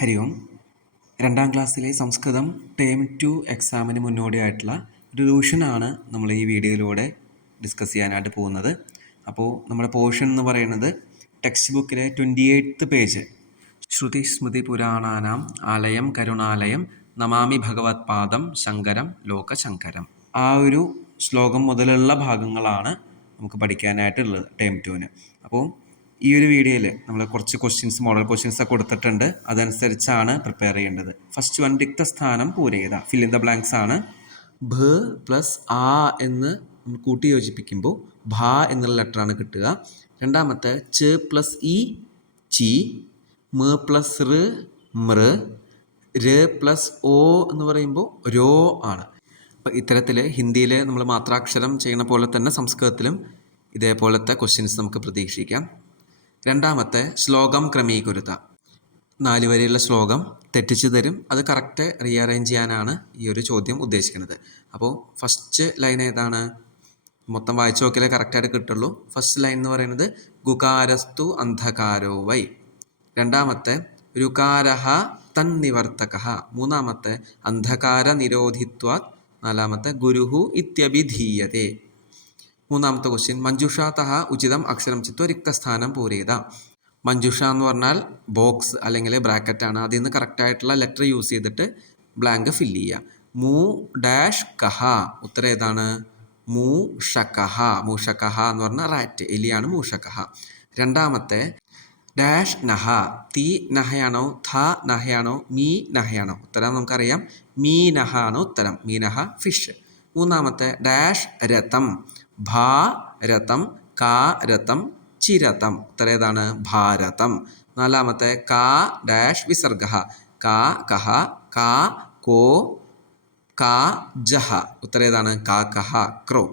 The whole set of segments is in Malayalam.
ഹരി ഓം. 2ാം ക്ലാസ്സിലെ സംസ്കൃതം ടേം 2 എക്സാമിന് മുന്നോടിയായിട്ടുള്ള ഒരു റിവിഷനാണ് നമ്മൾ ഈ വീഡിയോയിലൂടെ ഡിസ്കസ് ചെയ്യാനായിട്ട് പോകുന്നത്. അപ്പോൾ നമ്മുടെ പോർഷൻ എന്ന് പറയുന്നത് ടെക്സ്റ്റ് ബുക്കിലെ 28th പേജ്, ശ്രുതി സ്മൃതി പുരാണാനാം ആലയം കരുണാലയം നമാമി ഭഗവത് പാദം ശങ്കരം ലോകശങ്കരം. ആ ഒരു ശ്ലോകം മുതലുള്ള ഭാഗങ്ങളാണ് നമുക്ക് പഠിക്കാനായിട്ടുള്ളത് ടേം 2-ന്. അപ്പോൾ ഈ ഒരു വീഡിയോയിൽ നമ്മൾ കുറച്ച് ക്വസ്റ്റ്യൻസ്, മോഡൽ ക്വസ്റ്റ്യൻസ് ഒക്കെ കൊടുത്തിട്ടുണ്ട്. അതനുസരിച്ചാണ് പ്രിപ്പയർ ചെയ്യേണ്ടത്. ഫസ്റ്റ് വൺ, റിക്തസ്ഥാനം പൂരയിത, ഫിൽ ഇൻ ദ ബ്ലാങ്ക്സ് ആണ്. ഭ പ്ലസ് ആ എന്ന് കൂട്ടി യോജിപ്പിക്കുമ്പോൾ ഭ എന്നുള്ള ലെറ്ററാണ് കിട്ടുക. രണ്ടാമത്തെ ച പ്ലസ് ഇ ചി, മ പ്ലസ് റ് മൃ, ര പ്ലസ് ഓ എന്ന് പറയുമ്പോൾ രോ ആണ്. അപ്പോൾ ഇത്തരത്തിൽ ഹിന്ദിയിൽ നമ്മൾ മാത്രാക്ഷരം ചെയ്യുന്ന പോലെ തന്നെ സംസ്കൃതത്തിലും ഇതേപോലത്തെ ക്വസ്റ്റ്യൻസ് നമുക്ക് പ്രതീക്ഷിക്കാം. രണ്ടാമത്തെ ശ്ലോകം ക്രമീകൃത, 4 വരെയുള്ള ശ്ലോകം തെറ്റിച്ച് തരും. അത് കറക്റ്റ് റീഅറേഞ്ച് ചെയ്യാനാണ് ഈ ഒരു ചോദ്യം ഉദ്ദേശിക്കുന്നത്. അപ്പോൾ ഫസ്റ്റ് ലൈൻ ഏതാണ്? മൊത്തം വായിച്ചു നോക്കിയാലേ കറക്റ്റായിട്ട് കിട്ടുള്ളൂ. ഫസ്റ്റ് ലൈൻ എന്ന് പറയുന്നത് ഗുകാരസ്തു അന്ധകാരോ വൈ. രണ്ടാമത്തെ രുകാരഹ തന്നിവർത്തക. മൂന്നാമത്തെ അന്ധകാര നിരോധിത്വാത്. നാലാമത്തെ ഗുരുഹു ഇത്യഭിധീയതേ. മൂന്നാമത്തെ ക്വസ്റ്റ്യൻ മഞ്ജുഷാതഃ ഉചിതം അക്ഷരം ചിത്വ റിക്തസ്ഥാനം പൂരയിത. മഞ്ജുഷ എന്ന് പറഞ്ഞാൽ ബോക്സ് അല്ലെങ്കിൽ ബ്രാക്കറ്റാണ്. അതിൽ നിന്ന് കറക്റ്റായിട്ടുള്ള ലെറ്റർ യൂസ് ചെയ്തിട്ട് ബ്ലാങ്ക് ഫില്ല് ചെയ്യുക. മൂ ഡാഷ് കഹ, ഉത്തരം ഏതാണ്? മൂഷകഹ. മൂഷകഹ എന്ന് പറഞ്ഞാൽ റാറ്റ്, എലിയാണ് മൂഷകഹ. രണ്ടാമത്തെ ഡാഷ് നഹ, തീ നഹയാണോ ഥ നഹയാണോ മീ നഹയാണോ? ഉത്തരം നമുക്കറിയാം, മീനഹ ആണ് ഉത്തരം. മീനഹ ഫിഷ്. മൂന്നാമത്തെ ഡാഷ് രഥം, ഭാ രഥം കാ രഥം ചിരഥം, ഉത്തരം ഏതാണ്? ഭാരതം. നാലാമത്തെ കാ ഡാഷ് വിസർഗ, കാ കഹ കാ കോ കാ ജഹ, ഉത്തരം ഏതാണ്? കാ കഹ ക്രോ.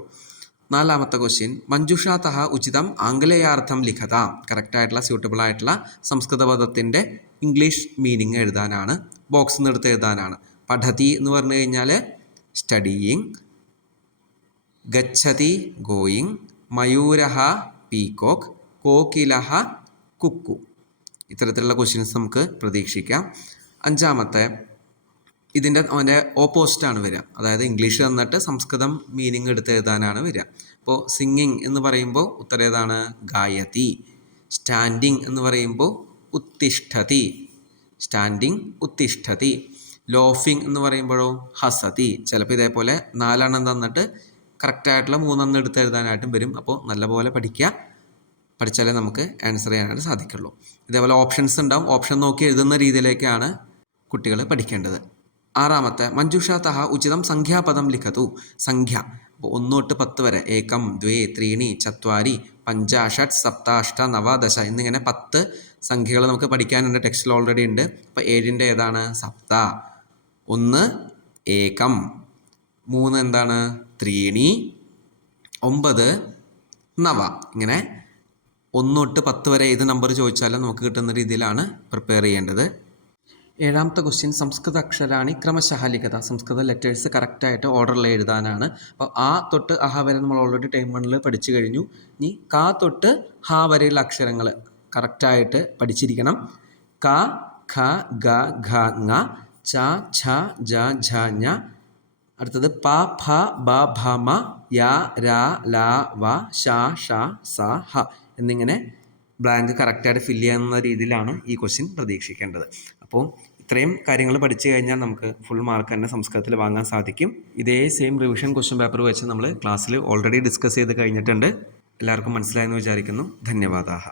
നാലാമത്തെ ക്വസ്റ്റ്യൻ മഞ്ജുഷാതഃ ഉചിതം ആംഗലേയാർത്ഥം ലിഖത. കറക്റ്റായിട്ടുള്ള സ്യൂട്ടബിൾ ആയിട്ടുള്ള സംസ്കൃത പദത്തിൻ്റെ ഇംഗ്ലീഷ് മീനിങ് എഴുതാനാണ്, ബോക്സിൽ നിന്ന് എടുത്ത് എഴുതാനാണ്. പഠതി എന്ന് പറഞ്ഞു കഴിഞ്ഞാൽ സ്റ്റഡിയിങ്, ഗച്ഛതി ഗോയിങ്, മയൂരഹ പീകോക്ക്, കോകിലഹ കുക്കു. ഇത്തരത്തിലുള്ള ക്വസ്റ്റ്യൻസ് നമുക്ക് പ്രതീക്ഷിക്കാം. അഞ്ചാമത്തെ ഇതിൻ്റെ അവൻ്റെ ഓപ്പോസിറ്റാണ് വരിക. അതായത് ഇംഗ്ലീഷ് തന്നിട്ട് സംസ്കൃതം മീനിങ് എടുത്ത് എഴുതാനാണ് വരിക. ഇപ്പോൾ സിംഗിങ് എന്ന് പറയുമ്പോൾ ഉത്തരം ഏതാണ്? ഗായതി. സ്റ്റാൻഡിങ് എന്ന് പറയുമ്പോൾ ഉത്തിഷ്ഠതി, സ്റ്റാൻഡിങ് ഉത്തിഷ്ഠതി. ലോഫിങ് എന്ന് പറയുമ്പോഴോ ഹസതി. ചിലപ്പോൾ ഇതേപോലെ 4 തന്നിട്ട് കറക്റ്റായിട്ടുള്ള 3 എടുത്ത് എഴുതാനായിട്ടും വരും. അപ്പോൾ നല്ലപോലെ പഠിച്ചാലേ നമുക്ക് ആൻസർ ചെയ്യാനായിട്ട് സാധിക്കുള്ളൂ. ഇതേപോലെ ഓപ്ഷൻസ് ഉണ്ടാവും. ഓപ്ഷൻ നോക്കി എഴുതുന്ന രീതിയിലേക്കാണ് കുട്ടികൾ പഠിക്കേണ്ടത്. ആറാമത്തെ മഞ്ജുഷാതഃ ഉചിതം സംഖ്യാപദം ലിഖതു. സംഖ്യ, അപ്പോൾ 1 തൊട്ട് 10 വരെ, ഏകം ദ്വേ ത്രീണി ചത്വാരി പഞ്ച ഷട്ട് സപ്ത അഷ്ട നവ ദശ എന്നിങ്ങനെ 10 സംഖ്യകൾ നമുക്ക് പഠിക്കാനുണ്ട്. ടെക്സ്റ്റിൽ ഓൾറെഡി ഉണ്ട്. അപ്പോൾ 7ൻ്റെ ഏതാണ്? സപ്ത. 1 ഏകം, 3 എന്താണ്? ത്രീണി, 9 നവ. ഇങ്ങനെ 1 തൊട്ട് 10 വരെ ഏത് നമ്പർ ചോദിച്ചാലും നമുക്ക് കിട്ടുന്ന രീതിയിലാണ് പ്രിപ്പയർ ചെയ്യേണ്ടത്. ഏഴാമത്തെ ക്വസ്റ്റ്യൻ സംസ്കൃത അക്ഷരാണി ക്രമശഃ ലിഖത. സംസ്കൃത ലെറ്റേഴ്സ് കറക്റ്റായിട്ട് ഓർഡറിൽ എഴുതാനാണ്. അപ്പോൾ ആ തൊട്ട് അഹ വരെ നമ്മൾ ഓൾറെഡി ടൈം 1 പഠിച്ചു കഴിഞ്ഞു. ഇനി കാ തൊട്ട് ഹ വരെയുള്ള അക്ഷരങ്ങൾ കറക്റ്റായിട്ട് പഠിച്ചിരിക്കണം. ക ഖ ഗ ഘ ങ ച ഛ ജ ഝ ഞ. അടുത്തത് പ ഫ ബ ഭ മ യ ര ല വ ശ ഷ സ ഹ എന്നിങ്ങനെ ബ്ലാങ്ക് കറക്റ്റായിട്ട് ഫില്ല് ചെയ്യുന്ന രീതിയിലാണ് ഈ ക്വസ്റ്റ്യൻ പ്രതീക്ഷിക്കേണ്ടത്. അപ്പോൾ ഇത്രയും കാര്യങ്ങൾ പഠിച്ചു കഴിഞ്ഞാൽ നമുക്ക് ഫുൾ മാർക്ക് തന്നെ സംസ്കൃതത്തിൽ വാങ്ങാൻ സാധിക്കും. ഇതേ സെയിം റിവിഷൻ ക്വസ്റ്റ്യൻ പേപ്പർ വെച്ച് നമ്മൾ ക്ലാസ്സിൽ ഓൾറെഡി ഡിസ്കസ് ചെയ്ത് കഴിഞ്ഞിട്ടുണ്ട്. എല്ലാവർക്കും മനസ്സിലായെന്ന് വിചാരിക്കുന്നു. ധന്യവാദാഹ.